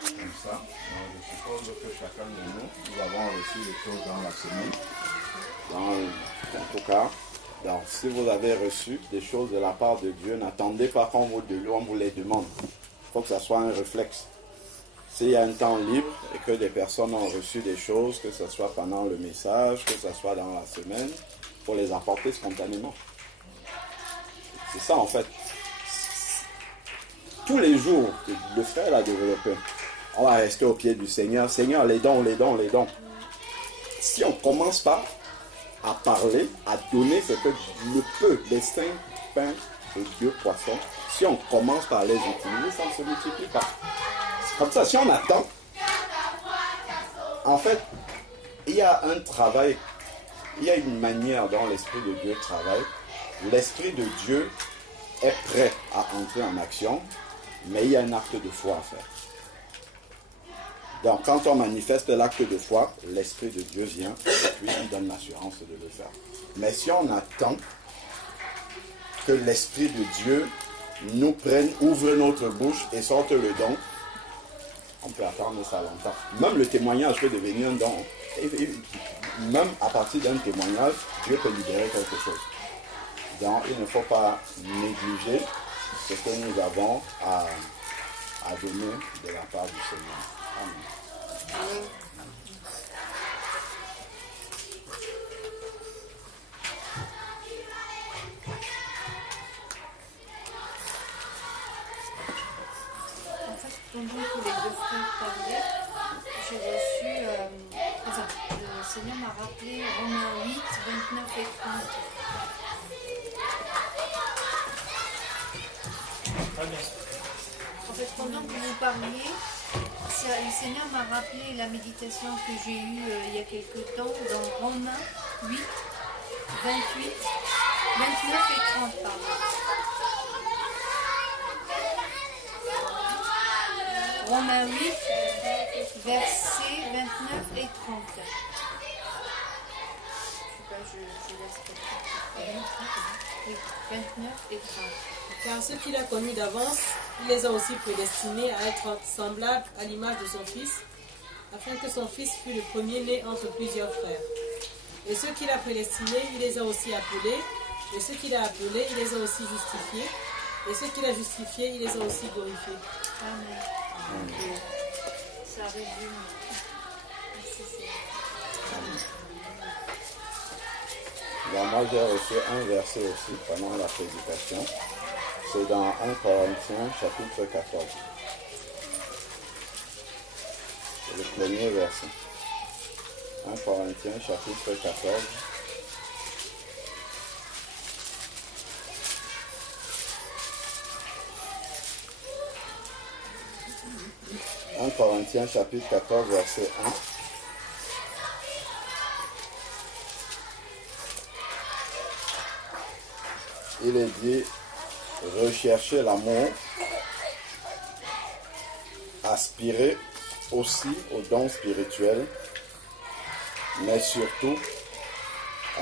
Comme ça. Donc, je suppose que chacun de nous avons reçu des choses dans la semaine. En tout cas, donc, si vous avez reçu des choses de la part de Dieu, n'attendez pas qu'on vous les demande. Il faut que ça soit un réflexe. S'il y a un temps libre et que des personnes ont reçu des choses, que ce soit pendant le message, que ce soit dans la semaine, il faut les apporter spontanément. C'est ça en fait. Tous les jours, le frère l'a développé. On va rester au pied du Seigneur. Seigneur, les dons, les dons, les dons. Si on ne commence pas à parler, à donner ce que le peu, les 5 pains et 2 poissons, si on commence par les utiliser, ça ne se multiplie pas. Comme ça, si on attend, en fait, il y a un travail, il y a une manière dont l'Esprit de Dieu travaille. L'Esprit de Dieu est prêt à entrer en action, mais il y a un acte de foi à faire. Donc, quand on manifeste l'acte de foi, l'Esprit de Dieu vient et puis il donne l'assurance de le faire. Mais si on attend que l'Esprit de Dieu nous prenne, ouvre notre bouche et sorte le don, on peut attendre ça longtemps. Même le témoignage peut devenir un don. Et même à partir d'un témoignage, Dieu peut libérer quelque chose. Donc, il ne faut pas négliger ce que nous avons à donner de la part du Seigneur. Amen. En fait, pendant que les deux frères parlaient, j'ai reçu, le Seigneur m'a rappelé Romains 8, 29 et 30. En fait, pendant que vous parliez, le Seigneur m'a rappelé la méditation que j'ai eue il y a quelque temps dans Romains 8, 28, 29 et 30, pardon. Romains 8, versets 29 et 30. Je laisse oui, 29 et 30. Car ceux qu'il a connus d'avance, il les a aussi prédestinés à être semblables à l'image de son Fils, afin que son Fils fût le premier-né entre plusieurs frères. Et ceux qu'il a prédestinés, il les a aussi appelés. Et ceux qu'il a appelés, il les a aussi justifiés. Et ceux qu'il a justifiés, il les a aussi glorifiés. Amen. Amen. Ça résume. Donc moi j'ai reçu un verset aussi pendant la prédication. C'est dans 1 Corinthiens chapitre 14. C'est le premier verset. 1 Corinthiens chapitre 14. « 1 Corinthiens chapitre 14 verset 1. Il est dit, recherchez l'amour, aspirez aussi aux dons spirituels, mais surtout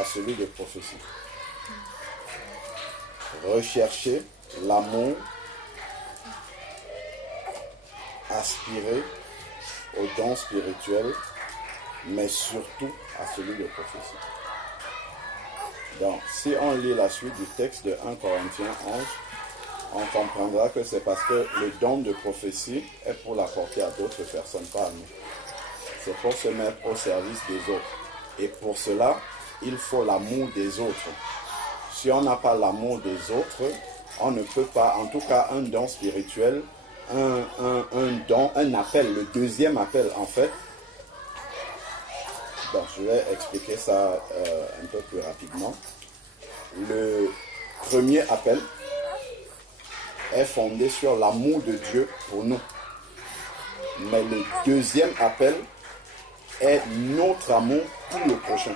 à celui de prophétie. Recherchez l'amour, aspirez aux dons spirituels, mais surtout à celui de prophétie. Donc, si on lit la suite du texte de 1 Corinthiens 11, on comprendra que c'est parce que le don de prophétie est pour l'apporter à d'autres personnes, pas à nous. C'est pour se mettre au service des autres. Et pour cela, il faut l'amour des autres. Si on n'a pas l'amour des autres, on ne peut pas, en tout cas un don spirituel, un don, un appel, le deuxième appel en fait. Donc je vais expliquer ça un peu plus rapidement. Le premier appel est fondé sur l'amour de Dieu pour nous. Mais le deuxième appel est notre amour pour le prochain.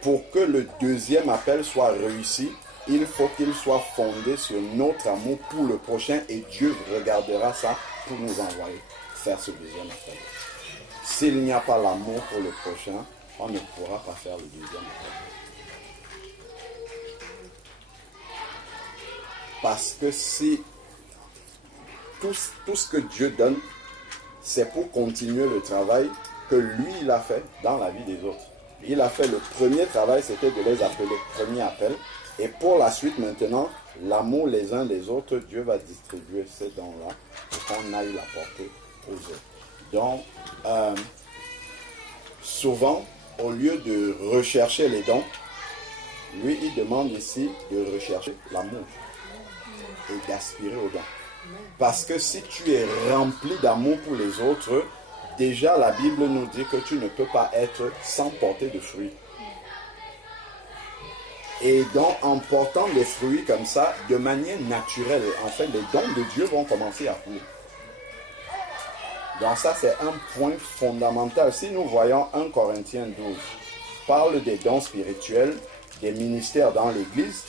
Pour que le deuxième appel soit réussi, il faut qu'il soit fondé sur notre amour pour le prochain et Dieu regardera ça pour nous envoyer faire ce deuxième appel. S'il n'y a pas l'amour pour le prochain, on ne pourra pas faire le deuxième appel. Parce que si tout ce que Dieu donne, c'est pour continuer le travail que lui, il a fait dans la vie des autres. Il a fait le premier travail, c'était de les appeler, premier appel. Et pour la suite, maintenant, l'amour les uns les autres, Dieu va distribuer ces dons-là pour qu'on aille l'apporter aux autres. Donc, souvent, au lieu de rechercher les dons, lui, il demande ici de rechercher l'amour et d'aspirer aux dons. Parce que si tu es rempli d'amour pour les autres, déjà la Bible nous dit que tu ne peux pas être sans porter de fruits. Et donc, en portant des fruits comme ça, de manière naturelle, en fait, les dons de Dieu vont commencer à couler. Donc ça, c'est un point fondamental. Si nous voyons 1 Corinthiens 12, parle des dons spirituels, des ministères dans l'Église.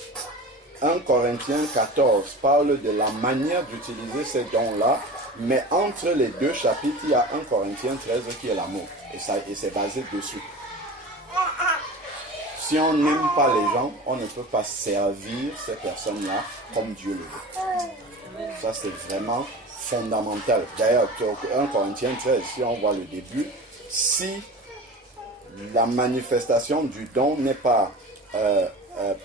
1 Corinthiens 14 parle de la manière d'utiliser ces dons-là, mais entre les deux chapitres, il y a 1 Corinthiens 13 qui est l'amour. Et c'est basé dessus. Si on n'aime pas les gens, on ne peut pas servir ces personnes-là comme Dieu le veut. Ça, c'est vraiment fondamental. D'ailleurs, 1 Corinthiens 13, si on voit le début, si la manifestation du don n'est pas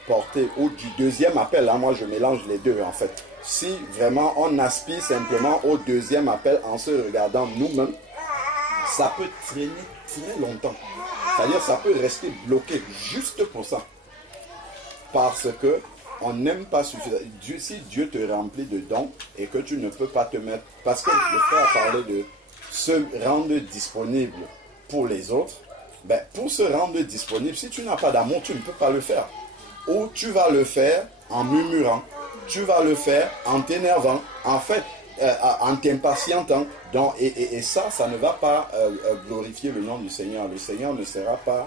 portée, ou du deuxième appel, hein, moi je mélange les deux en fait. Si vraiment on aspire simplement au deuxième appel en se regardant nous-mêmes, ça peut traîner très longtemps. C'est-à-dire ça peut rester bloqué juste pour ça. Parce que on n'aime pas suffisamment. Si Dieu te remplit de dons et que tu ne peux pas te mettre... Parce que le frère a parlé de se rendre disponible pour les autres. Ben, pour se rendre disponible, si tu n'as pas d'amour, tu ne peux pas le faire. Ou tu vas le faire en murmurant. Tu vas le faire en t'énervant. En fait, en t'impatientant. Donc, et ça ne va pas glorifier le nom du Seigneur. Le Seigneur ne sera pas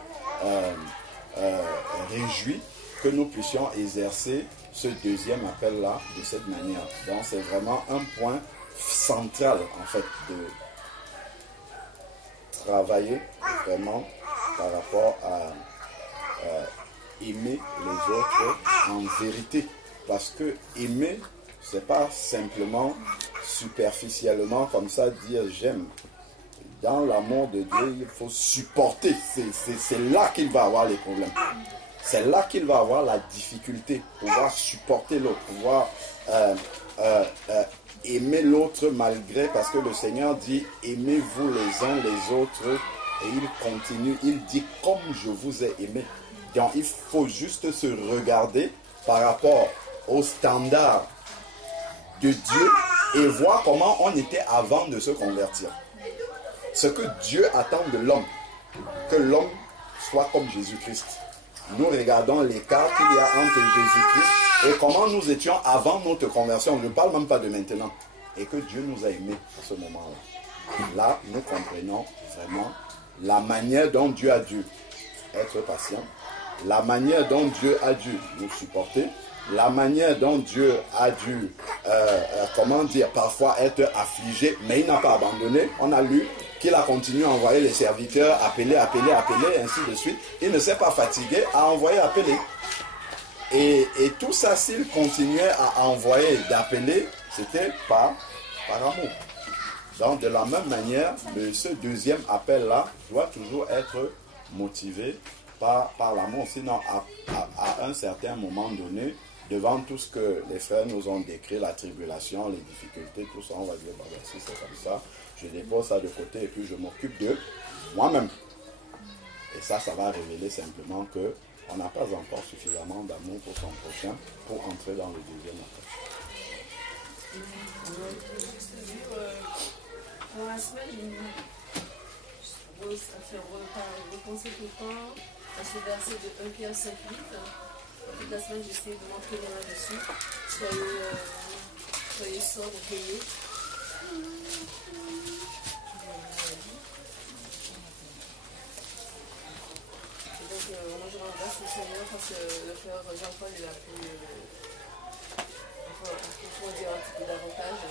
réjoui que nous puissions exercer ce deuxième appel-là de cette manière. Donc, c'est vraiment un point central, en fait, de travailler vraiment par rapport à aimer les autres en vérité. Parce que aimer, c'est pas simplement superficiellement comme ça dire j'aime. Dans l'amour de Dieu, il faut supporter. C'est là qu'il va avoir les problèmes. C'est là qu'il va avoir la difficulté, pouvoir supporter l'autre, pouvoir aimer l'autre malgré, parce que le Seigneur dit aimez-vous les uns les autres, et il continue, il dit comme je vous ai aimé. Donc il faut juste se regarder par rapport au standard de Dieu et voir comment on était avant de se convertir. Ce que Dieu attend de l'homme, que l'homme soit comme Jésus-Christ. Nous regardons l'écart qu'il y a entre Jésus-Christ et comment nous étions avant notre conversion. Je ne parle même pas de maintenant. Et que Dieu nous a aimés à ce moment-là. Là, nous comprenons vraiment la manière dont Dieu a dû être patient, la manière dont Dieu a dû nous supporter, la manière dont Dieu a dû, parfois être affligé, mais il n'a pas abandonné. On a lu qu'il a continué à envoyer les serviteurs, appeler, ainsi de suite. Il ne s'est pas fatigué à envoyer, appeler. Et tout ça, s'il continuait à envoyer, d'appeler, c'était par amour. Donc, de la même manière, ce deuxième appel-là doit toujours être motivé par l'amour. Sinon, à un certain moment donné, devant tout ce que les frères nous ont décrit, la tribulation, les difficultés, tout ça, on va dire, bah, si c'est comme ça, je dépose ça de côté et puis je m'occupe de moi-même. Et ça va révéler simplement qu'on n'a pas encore suffisamment d'amour pour son prochain pour entrer dans le deuxième appel. Dans la semaine, ça fait repenser tout le temps à ce verset de 1 Pierre 5,8. Toute la semaine, j'essaie de m'entraîner là-dessus. Soyez sobres, veillez. Et donc, moi, je rends grâce au Seigneur parce que le frère Jean-Paul, il a pu dire un petit peu davantage.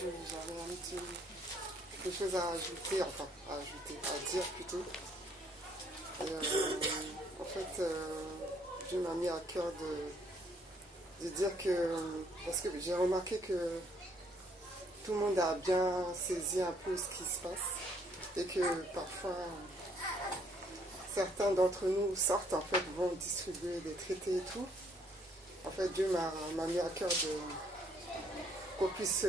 j'avais un petit quelque chose à ajouter, enfin à dire plutôt. Et, en fait, Dieu m'a mis à cœur de dire que, parce que j'ai remarqué que tout le monde a bien saisi un peu ce qui se passe et que parfois certains d'entre nous sortent, en fait, vont distribuer des traités et tout. En fait, Dieu m'a mis à cœur qu'on puisse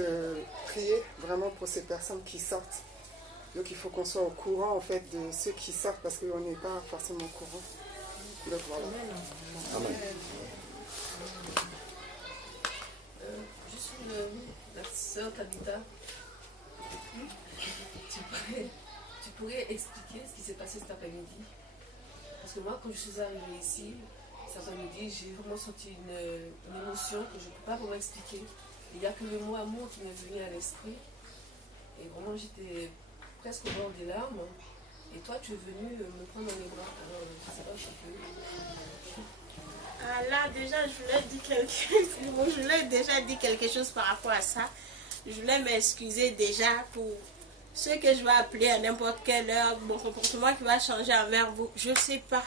prier vraiment pour ces personnes qui sortent. Donc il faut qu'on soit au courant, en fait, de ceux qui sortent parce qu'on n'est pas forcément au courant. Donc voilà. Amen. Je suis la sœur Tabitha. Tu pourrais expliquer ce qui s'est passé cet après-midi? Parce que moi, quand je suis arrivée ici, cet après-midi, j'ai vraiment senti une émotion que je ne peux pas vraiment expliquer. Il n'y a que le mot amour qui m'est venu à l'esprit. Et vraiment, j'étais presque au bord des larmes. Et toi, tu es venu me prendre dans les bras. Alors, je ne sais pas, je peux... Ah, là, déjà, je voulais déjà dire quelque chose par rapport à ça. Je voulais m'excuser déjà pour ce que je vais appeler à n'importe quelle heure, mon comportement qui va changer envers vous. Je ne sais pas.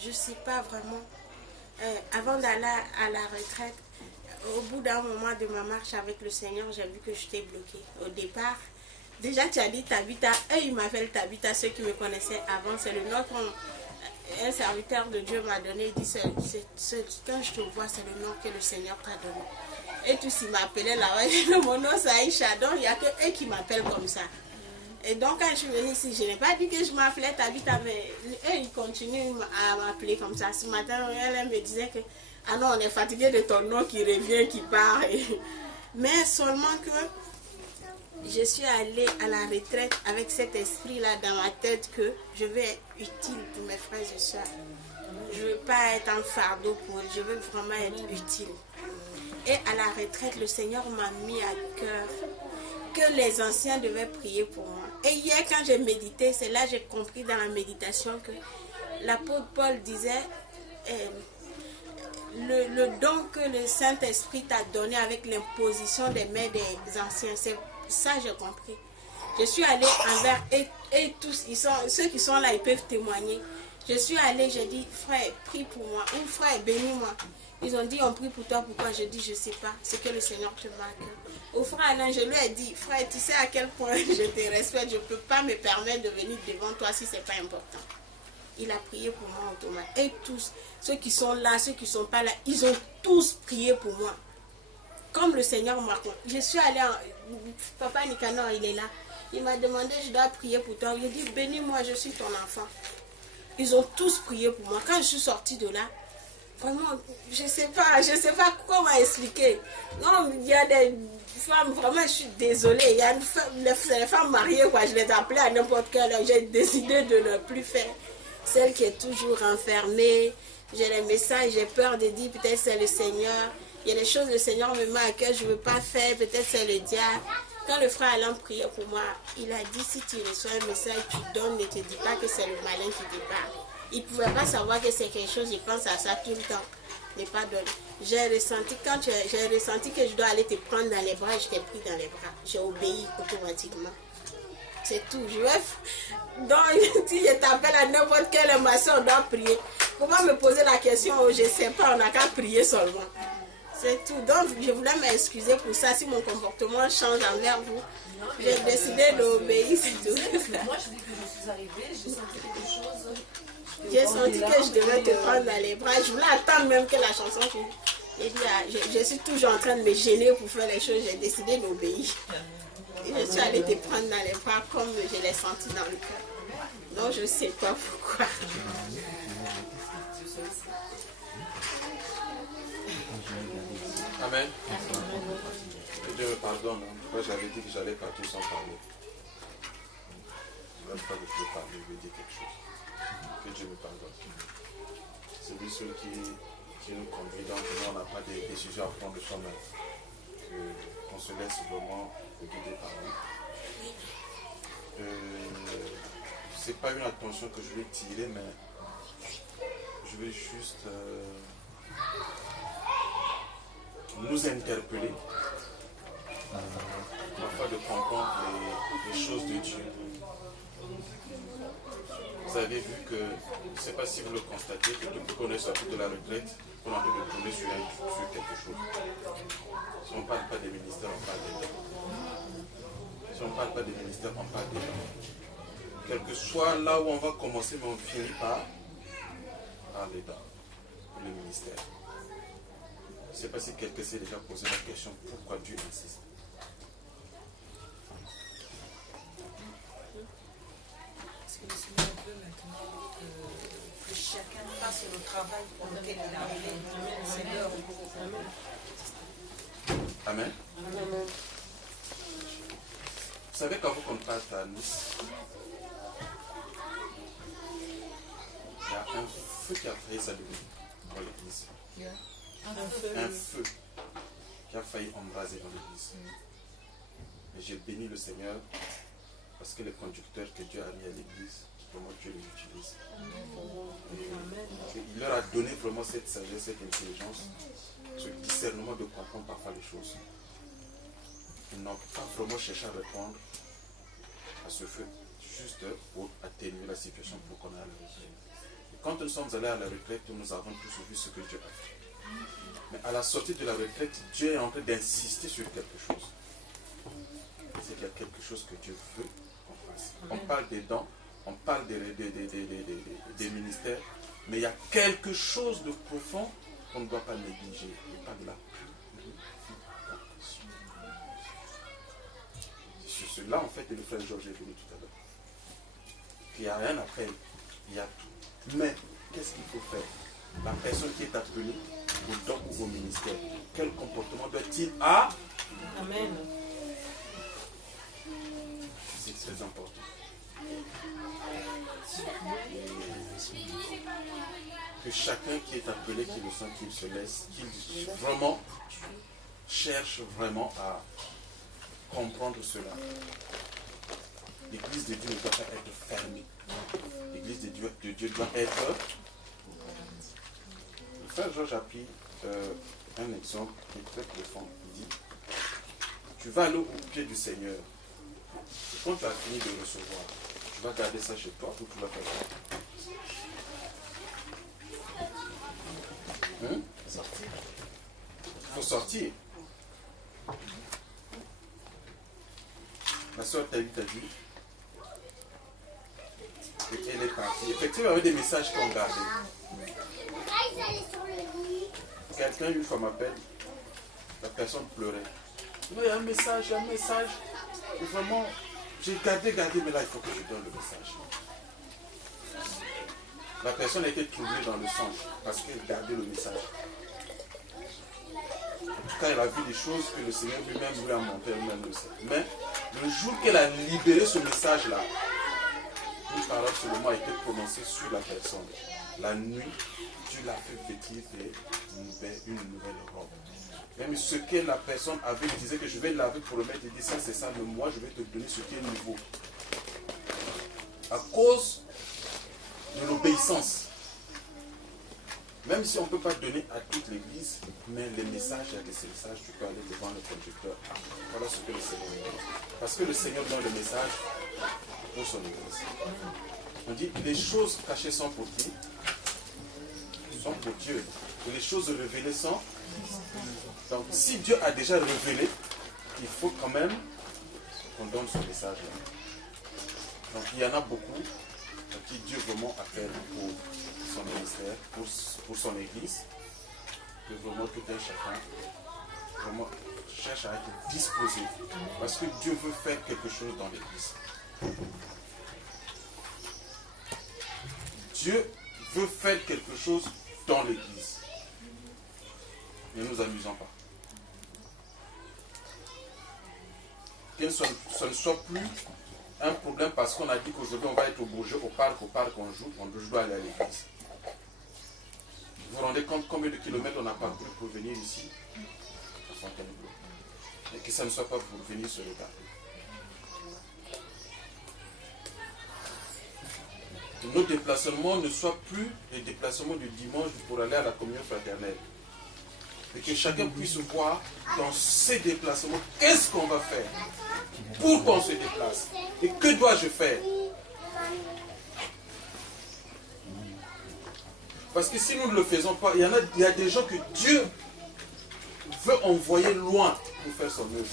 Je ne sais pas vraiment. Avant d'aller à la retraite, au bout d'un moment de ma marche avec le Seigneur, j'ai vu que j'étais bloquée. Au départ, déjà tu as dit Tabitha, eux ils m'appellent Tabitha, ceux qui me connaissaient avant, c'est le nom qu'un serviteur de Dieu m'a donné. Il dit, quand je te vois, c'est le nom que le Seigneur t'a donné. Et tous ils m'appelaient là-bas, mon nom c'est Aïcha, donc il n'y a que eux qui m'appellent comme ça. Et donc quand je suis venue ici, je n'ai pas dit que je m'appelais Tabitha, mais eux ils continuent à m'appeler comme ça. Ce matin, elle me disait que ah non, on est fatigué de ton nom qui revient, qui part. Mais seulement que je suis allée à la retraite avec cet esprit-là dans ma tête que je veux être utile pour mes frères et soeurs. Je ne veux pas être un fardeau pour eux, je veux vraiment être utile. Et à la retraite, le Seigneur m'a mis à cœur que les anciens devaient prier pour moi. Et hier, quand j'ai médité, c'est là que j'ai compris dans la méditation que l'apôtre Paul disait... Le don que le Saint-Esprit t'a donné avec l'imposition des mains des anciens, c'est ça j'ai compris. Je suis allée envers et tous, ceux qui sont là, ils peuvent témoigner. Je suis allée, j'ai dit, frère, prie pour moi, ou frère, bénis-moi. Ils ont dit, on prie pour toi, pourquoi? Je dis, je ne sais pas, c'est que le Seigneur te marque. Au frère Alain, je lui ai dit, frère, tu sais à quel point je te respecte, je ne peux pas me permettre de venir devant toi si ce n'est pas important. Il a prié pour moi automatiquement. Et tous, ceux qui sont là, ceux qui ne sont pas là, ils ont tous prié pour moi. Comme le Seigneur m'a dit. Je suis allée, Papa Nicanor, il est là. Il m'a demandé, je dois prier pour toi. Il a dit, bénis-moi, je suis ton enfant. Ils ont tous prié pour moi. Quand je suis sortie de là, vraiment, je ne sais pas comment expliquer. Non, il y a des femmes, vraiment, je suis désolée. Il y a les femmes mariées, quoi, je les appelais à n'importe quelle heure. J'ai décidé de ne plus faire. Celle qui est toujours enfermée, j'ai les messages, j'ai peur de dire peut-être c'est le Seigneur. Il y a des choses que le Seigneur me met à cœur, je ne veux pas faire, peut-être c'est le diable. Quand le frère Alain priait pour moi, il a dit si tu reçois un message, tu donnes, ne te dis pas que c'est le malin qui te parle. Il ne pouvait pas savoir que c'est quelque chose, je pense à ça tout le temps. Ne pas donner. J'ai ressenti que je dois aller te prendre dans les bras, je t'ai pris dans les bras. J'ai obéi automatiquement. C'est tout. Donc, si je t'appelle à n'importe quelle maçon, on doit prier. Comment me poser la question? Je ne sais pas, on n'a qu'à prier seulement. C'est tout. Donc, je voulais m'excuser pour ça. Si mon comportement change envers vous, j'ai décidé d'obéir, c'est tout. Moi, je dis que je suis arrivée, j'ai senti quelque chose. J'ai senti que je devais te prendre dans les bras. Je voulais attendre même que la chanson finisse. J'ai dit, je suis toujours en train de me gêner pour faire les choses. J'ai décidé d'obéir. Et je suis allée te prendre dans les bras comme je l'ai senti dans le cœur. Donc je ne sais pas pourquoi. Amen. Que Dieu me pardonne. Moi j'avais dit que j'allais partir sans parler. Même pas que je veux parler, je veux dire quelque chose. Que Dieu me pardonne. C'est lui seul qui nous conduit. Donc nous on n'a pas de décision à prendre de soi-même. On se laisse vraiment guider par lui. C'est pas une attention que je vais tirer, mais je vais juste nous interpeller parfois de comprendre les choses de Dieu. Vous avez vu que, je ne sais pas si vous le constatez, que depuis qu'on est sorti de la retraite, on est en train de tourner sur quelque chose. Si on ne parle pas des ministères, on parle des gens. Si on ne parle pas des ministères, on parle des gens. Quel que soit là où on va commencer, mais on finit par les dents, pour le ministère. Je ne sais pas si quelqu'un s'est déjà posé la question pourquoi Dieu insiste. Parce que le Seigneur veut maintenant que chacun fasse le travail pour lequel il a appelé. C'est l'heure. Amen. Amen. Vous savez, quand vous partez à Nice, il y a un feu qui a failli s'allumer dans l'église. Un feu qui a failli embraser dans l'église. Mais j'ai béni le Seigneur parce que les conducteurs que Dieu a mis à l'église, vraiment Dieu les utilise. Et il leur a donné vraiment cette sagesse, cette intelligence, ce discernement de comprendre parfois les choses. Ils n'ont pas vraiment cherché à répondre à ce feu, juste pour atténuer la situation pour qu'on aille à la retraite. Et quand nous sommes allés à la retraite, nous avons tous vu ce que Dieu a fait. Mais à la sortie de la retraite, Dieu est en train d'insister sur quelque chose. C'est qu'il y a quelque chose que Dieu veut qu'on fasse. On parle des dons, on parle des ministères, mais il y a quelque chose de profond qu'on ne doit pas négliger. Il parle de la purification. C'est sur cela, en fait, que le frère Georges est venu tout à l'heure. Il n'y a rien après, il y a tout. Mais, qu'est-ce qu'il faut faire? La personne qui est appelée au don ou au ministère, quel comportement doit-il avoir? Amen. C'est très important. Que chacun qui est appelé, qui le sent, qu'il se laisse, qu'il vraiment cherche vraiment à comprendre cela. L'église de Dieu ne doit pas être fermée. L'église de Dieu doit être... Le frère Georges a pris un exemple qui est très profond. Il dit, tu vas aller au pied du Seigneur. Quand tu as fini de recevoir, tu vas garder ça chez toi ou tu vas faire quoi? Sortir. Il faut sortir. Ma soeur t'a dit, et elle est partie. Effectivement, il y avait des messages qu'on gardait. Quelqu'un une fois m'appelle, la personne pleurait. Non, il y a un message, Et vraiment, j'ai gardé, mais là, il faut que je donne le message. La personne a été troublée dans le sens parce qu'elle gardait le message. En tout cas, elle a vu des choses que le Seigneur lui-même lui a montré, elle-même le sait. Mais le jour qu'elle a libéré ce message-là, une parole seulement a été prononcée sur la personne. La nuit, Dieu l'a fait vêtir une nouvelle robe. Même ce que la personne avait, il disait que je vais laver pour le mettre, il dit ça c'est ça, mais moi je vais te donner ce qui est nouveau. À cause de l'obéissance. Même si on ne peut pas donner à toute l'église, mais les messages, il y a des messages, tu peux aller devant le conducteur. Voilà ce que le Seigneur dit. Parce que le Seigneur donne le message pour son église. On dit les choses cachées sont pour qui? Sont pour Dieu. Et les choses révélées sont. Donc si Dieu a déjà révélé, il faut quand même qu'on donne ce message-là. Donc il y en a beaucoup qui Dieu vraiment appelle pour son ministère, pour son église, que vraiment tout un chacun vraiment cherche à être disposé. Parce que Dieu veut faire quelque chose dans l'église. Dieu veut faire quelque chose dans l'église. Ne nous amusons pas. Que ce ne soit plus un problème parce qu'on a dit qu'aujourd'hui on va être au Bourget, au parc on joue, on doit aller à l'église. Vous vous rendez compte combien de kilomètres on a parcouru pour venir ici à Fontainebleau? Et que ça ne soit pas pour venir se regarder. Que nos déplacements ne soient plus les déplacements du dimanche pour aller à la communion fraternelle. Et que chacun puisse voir dans ses déplacements, qu'est-ce qu'on va faire? Pourquoi on se déplace? Et que dois-je faire? Parce que si nous ne le faisons pas, il y a des gens que Dieu veut envoyer loin pour faire son œuvre.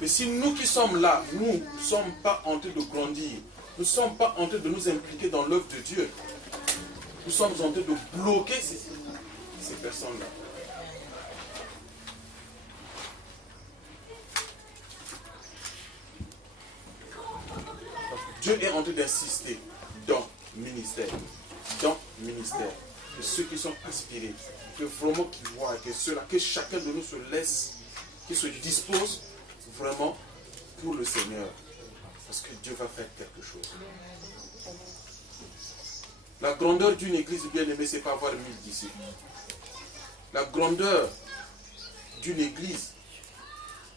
Mais si nous qui sommes là, nous ne sommes pas en train de grandir, nous ne sommes pas en train de nous impliquer dans l'œuvre de Dieu, nous sommes en train de bloquer ces personnes-là. Dieu est en train d'insister dans le ministère. Que ceux qui sont inspirés, que vraiment qui voient, que chacun de nous se laisse, qui se dispose vraiment pour le Seigneur. Parce que Dieu va faire quelque chose. La grandeur d'une église bien-aimée, ce n'est pas avoir 1000 disciples. La grandeur d'une église,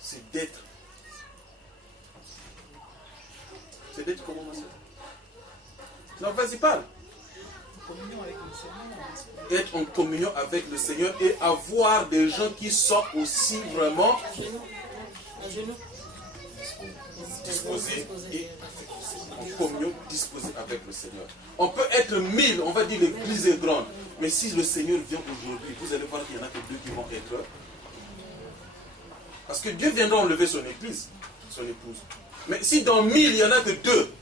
c'est d'être. C'est d'être comment on s'appelle? Non, vas-y, parle. Être en communion avec le Seigneur et avoir des gens qui sont aussi vraiment disposés et en communion, disposés avec le Seigneur. On peut être 1000, on va dire l'église est grande, mais si le Seigneur vient aujourd'hui, vous allez voir qu'il n'y en a que 2 qui vont être. Parce que Dieu viendra enlever son église, son épouse. Mais si dans 1000, il n'y en a que 2,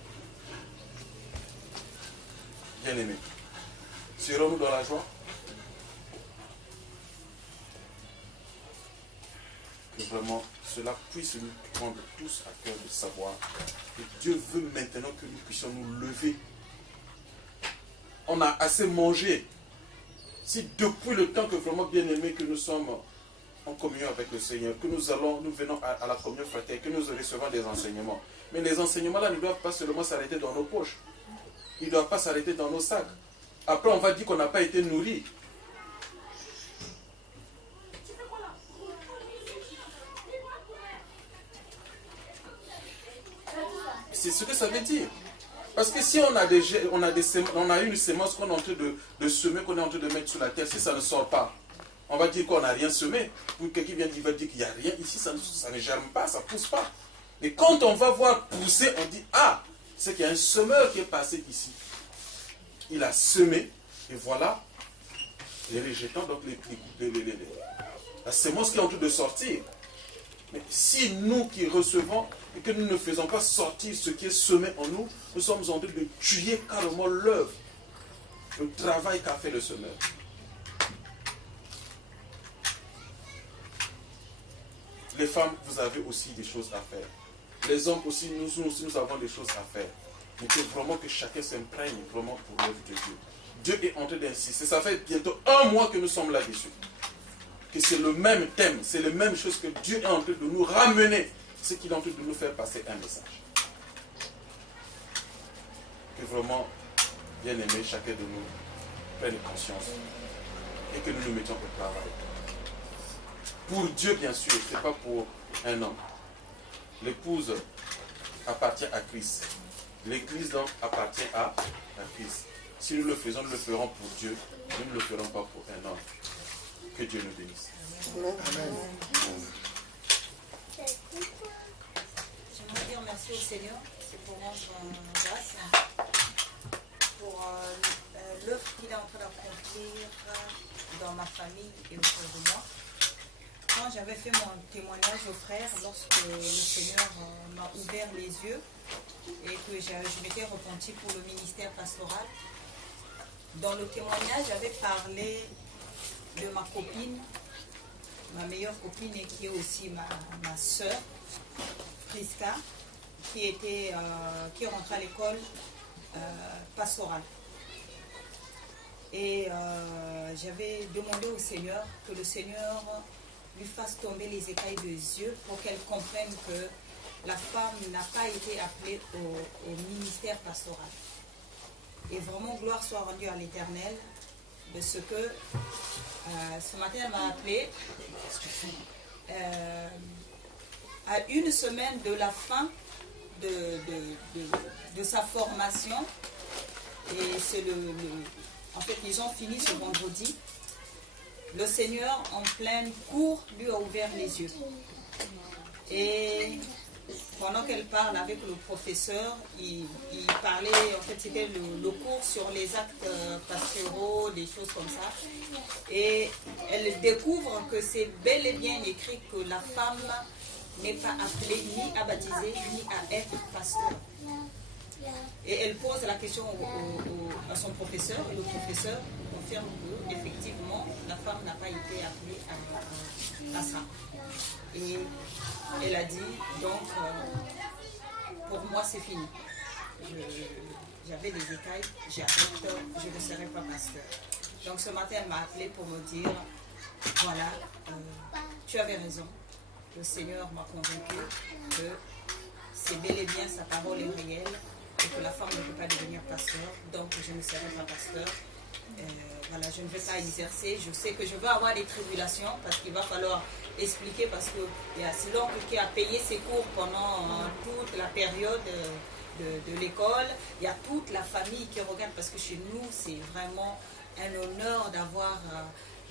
bien aimés, serons-nous dans la joie? Que vraiment cela puisse nous prendre tous à cœur de savoir que Dieu veut maintenant que nous puissions nous lever. On a assez mangé. Si depuis le temps que vraiment bien aimé que nous sommes en communion avec le Seigneur, que nous venons à la communion fraternelle, que nous recevons des enseignements. Mais les enseignements-là ne doivent pas seulement s'arrêter dans nos poches. Ils ne doivent pas s'arrêter dans nos sacs. Après, on va dire qu'on n'a pas été nourri. C'est ce que ça veut dire. Parce que si on a une sémence qu'on est en train de semer, qu'on est en train de mettre sur la terre, si ça ne sort pas, on va dire qu'on n'a rien semé. Pour quelqu'un qui vient, il va dire qu'il n'y a rien ici, ça ne germe pas, ça ne pousse pas. Mais quand on va voir pousser, on dit, ah, c'est qu'il y a un semeur qui est passé ici. Il a semé, et voilà, les rejetants, donc la sémence qui est en train de sortir. Mais si nous qui recevons et que nous ne faisons pas sortir ce qui est semé en nous, nous sommes en train de tuer carrément l'œuvre, le travail qu'a fait le semeur. Les femmes, vous avez aussi des choses à faire. Les hommes aussi, nous avons des choses à faire. Mais que vraiment que chacun s'imprègne vraiment pour l'œuvre de Dieu. Dieu est en train d'insister. Ça fait bientôt 1 mois que nous sommes là-dessus. Que c'est le même thème, c'est la même chose que Dieu est en train de nous ramener. C'est qu'il est en train de nous faire passer un message. Que vraiment, bien aimé, chacun de nous prenne conscience et que nous nous mettions au travail. Pour Dieu, bien sûr, ce n'est pas pour un homme. L'épouse appartient à Christ. L'Église donc appartient à Christ. Si nous le faisons, nous le ferons pour Dieu. Nous ne le ferons pas pour un homme. Que Dieu nous bénisse. Amen. J'aimerais dire merci au Seigneur. C'est pour rendre grâce pour l'œuvre qu'il est en train d'accomplir dans ma famille et autour de moi. Quand j'avais fait mon témoignage aux frères, lorsque le Seigneur m'a ouvert les yeux et que je m'étais repentie pour le ministère pastoral, dans le témoignage, j'avais parlé de ma copine, ma meilleure copine et qui est aussi ma soeur, Friska, qui rentrait à l'école pastorale. Et j'avais demandé au Seigneur que le Seigneur lui fasse tomber les écailles des yeux pour qu'elle comprenne que la femme n'a pas été appelée au ministère pastoral. Et vraiment, gloire soit rendue à l'Éternel de ce que ce matin, elle m'a appelé à 1 semaine de la fin de sa formation. Et c'est en fait, ils ont fini ce vendredi. le Seigneur, en pleine cour, lui a ouvert les yeux. Et pendant qu'elle parle avec le professeur, il parlait, en fait c'était le cours sur les actes pastoraux, des choses comme ça. Et elle découvre que c'est bel et bien écrit que la femme n'est pas appelée ni à baptiser, ni à être pasteur. Et elle pose la question à son professeur, et le professeur confirme que effectivement la femme n'a pas été appelée à ça. Et elle a dit, donc, pour moi c'est fini. J'avais des écailles, j'arrête, je ne serai pas pasteur. Donc ce matin, elle m'a appelé pour me dire, voilà, tu avais raison. Le Seigneur m'a convaincu que c'est bel et bien sa parole est réelle et que la femme ne peut pas devenir pasteur, donc je ne serai pas pasteur. Voilà, je ne vais pas exercer. Je sais que je vais avoir des tribulations parce qu'il va falloir expliquer, parce qu'il y a Silon qui a payé ses cours pendant toute la période de l'école. Il y a toute la famille qui regarde, parce que chez nous, c'est vraiment un honneur d'avoir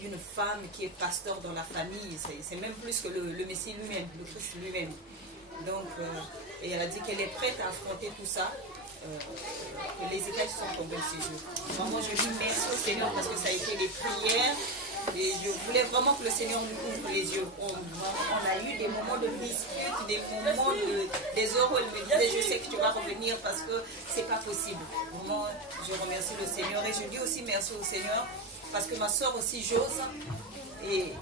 une femme qui est pasteur dans la famille. C'est même plus que le Messie lui-même, le Christ lui-même. Donc, et elle a dit qu'elle est prête à affronter tout ça. Que les écailles sont tombées sur eux. Vraiment, je dis merci au Seigneur parce que ça a été des prières. Et je voulais vraiment que le Seigneur nous ouvre les yeux. On a eu des moments de dispute, des moments des heures où elle me disait, je sais que tu vas revenir parce que c'est pas possible. Vraiment, je remercie le Seigneur. Et je dis aussi merci au Seigneur parce que ma soeur aussi, Jose, et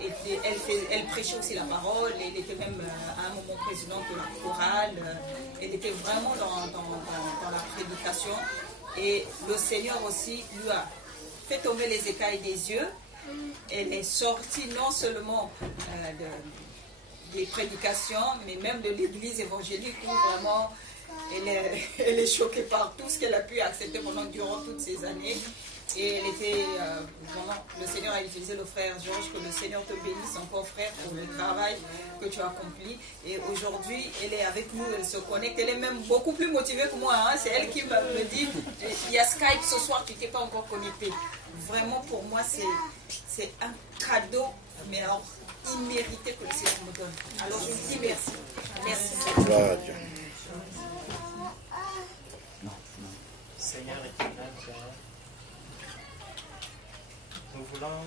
elle prêchait aussi la parole. Elle était même à un moment présidente de la chorale. Elle était vraiment dans la prédication. Et le Seigneur aussi lui a fait tomber les écailles des yeux. Elle est sortie non seulement des prédications, mais même de l'église évangélique où vraiment elle est choquée par tout ce qu'elle a pu accepter durant toutes ces années. Et elle était vraiment, le Seigneur a utilisé le frère Georges, que le Seigneur te bénisse encore frère pour le travail que tu as accompli. Et aujourd'hui, elle est avec nous, elle se connecte, elle est même beaucoup plus motivée que moi. Hein. C'est elle qui me dit, il y a Skype ce soir, tu n'étais pas encore connecté. Vraiment pour moi, c'est un cadeau, mais alors immérité que le Seigneur me donne. Alors je vous dis merci. Merci. Gloire à Dieu. Seigneur éternel, Père, nous voulons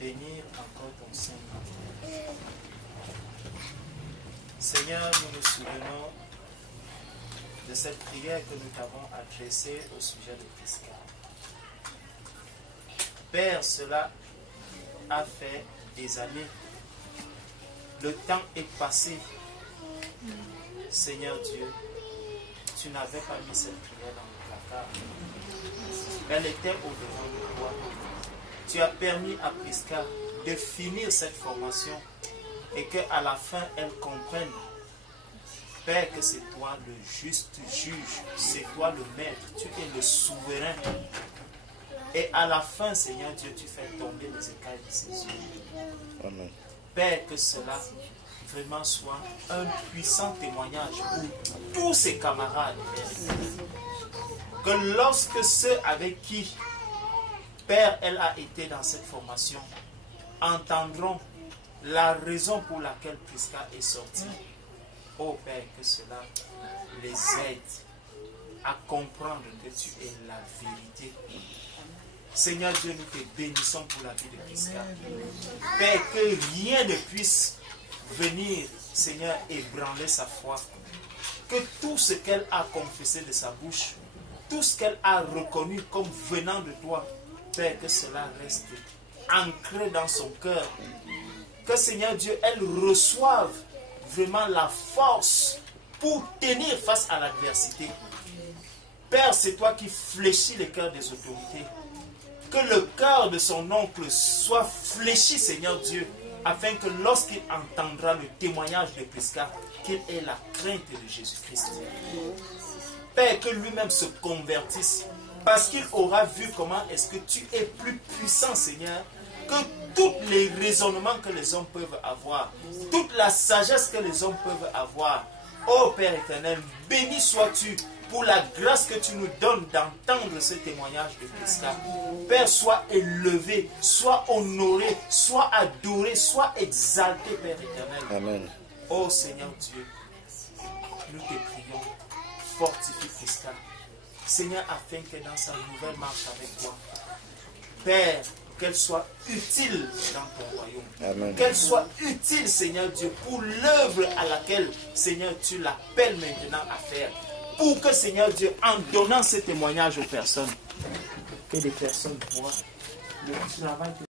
bénir encore ton Saint-Nom. Seigneur, nous nous souvenons de cette prière que nous t'avons adressée au sujet de Prisca. Père, cela a fait des années. Le temps est passé. Seigneur Dieu, tu n'avais pas mis cette prière dans le placard. Elle était au-devant de toi. Tu as permis à Prisca de finir cette formation et qu'à la fin, elle comprenne, Père, que c'est toi le juste juge, c'est toi le maître, tu es le souverain. Et à la fin, Seigneur Dieu, tu fais tomber les écailles de ses yeux. Amen. Père, que cela vraiment soit un puissant témoignage pour tous ses camarades. Que lorsque ceux avec qui, Père, elle a été dans cette formation, entendront la raison pour laquelle Prisca est sortie. Oh Père, que cela les aide à comprendre que tu es la vérité. Seigneur Dieu, nous te bénissons pour la vie de Prisca. Père, que rien ne puisse venir, Seigneur, ébranler sa foi. Que tout ce qu'elle a confessé de sa bouche, tout ce qu'elle a reconnu comme venant de toi, Père, que cela reste ancré dans son cœur. Que, Seigneur Dieu, elle reçoive vraiment la force pour tenir face à l'adversité. Père, c'est toi qui fléchis les cœurs des autorités. Que le cœur de son oncle soit fléchi, Seigneur Dieu, afin que lorsqu'il entendra le témoignage de Prisca, qu'il ait la crainte de Jésus-Christ. Père, que lui-même se convertisse, parce qu'il aura vu comment est-ce que tu es plus puissant, Seigneur, que tous les raisonnements que les hommes peuvent avoir, toute la sagesse que les hommes peuvent avoir. Oh Père éternel, béni sois-tu pour la grâce que tu nous donnes d'entendre ce témoignage de Prisca. Père, sois élevé, sois honoré, sois adoré, sois exalté, Père éternel. Amen. Oh Seigneur Dieu, nous te prions, fortifie Prisca. Seigneur, afin que dans sa nouvelle marche avec toi, Père, qu'elle soit utile dans ton royaume. Qu'elle soit utile, Seigneur Dieu, pour l'œuvre à laquelle, Seigneur, tu l'appelles maintenant à faire. Pour que, Seigneur Dieu, en donnant ce témoignage aux personnes, que les personnes voient le travail que